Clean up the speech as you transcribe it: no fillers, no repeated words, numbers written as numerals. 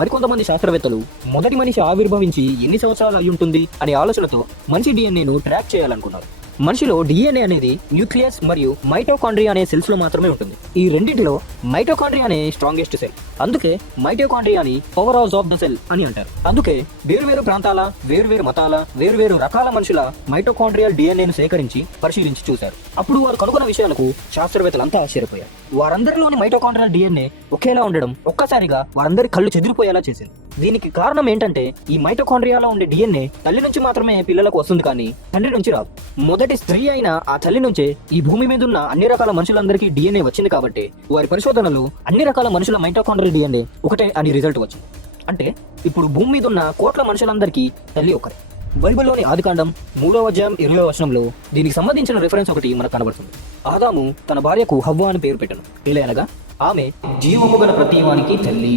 మరికొంతమంది శాస్త్రవేత్తలు మొదటి మనిషి ఆవిర్భవించి ఎన్ని సంవత్సరాలు అయి ఉంటుంది అనే ఆలోచనతో మనిషి డిఎన్ఏను ట్రాక్ చేయాలనుకున్నారు. మనిషిలో డిఎన్ఏ అనేది న్యూక్లియస్ మరియు మైటోకాండ్రియా అనే సెల్స్ లో మాత్రమే ఉంటుంది. ఈ రెండింటిలో మైటోకాండ్రియా అనే స్ట్రాంగెస్ట్ సెల్. అందుకే మైటోకాండ్రియాని power house of the cell అని అంటారు. అందుకే వేరువేరు ప్రాంతాల, వేరువేరు మతాల, వేరువేరు రకాల మనుషుల మైటోకాండ్రియల్ డిఎన్ఏను సేకరించి పరిశీలించి చూశారు. అప్పుడు వారు కనుగొన్న విషయాలకు శాస్త్రవేత్తలంతా ఆశ్చర్యపోయారు. వారందరిలోని మైటోకాండ్రియల్ డిఎన్ఏ ఒకేలా ఉండడం ఒక్కసారిగా వారందరి కళ్ళు చెదిరిపోయేలా చేసింది. దీనికి కారణం ఏంటంటే ఈ మైటోకాండ్రియాలో ఉండే డిఎన్ఏ తల్లి నుంచి మాత్రమే పిల్లలకు వస్తుంది, కానీ తండ్రి నుంచి రాదు. మొదటి స్త్రీ అయిన ఆ తల్లి నుంచే ఈ భూమి మీద ఉన్న అన్ని రకాల మనుషులందరికీ డిఎన్ఏ వచ్చింది. కాబట్టి వారి పరిశోధనలు అన్ని రకాల మనుషుల మైటోకాండ్రియల్ డిఎన్ఏ ఒకటే అని రిజల్ట్ వచ్చింది. అంటే ఇప్పుడు భూమి మీద ఉన్న కోట్ల మనుషులందరికీ తల్లి ఒకరే. బైబిల్లోని ఆదికాండం 3వ అధ్యాయం 20వ వచనంలో దీనికి సంబంధించిన రిఫరెన్స్ ఒకటి మనకు కనబడుతుంది. ఆదాము తన భార్యకు హవ్వ అని పేరు పెట్టను, అనగా ఆమె జీవము గల ప్రతి వానికి తల్లి.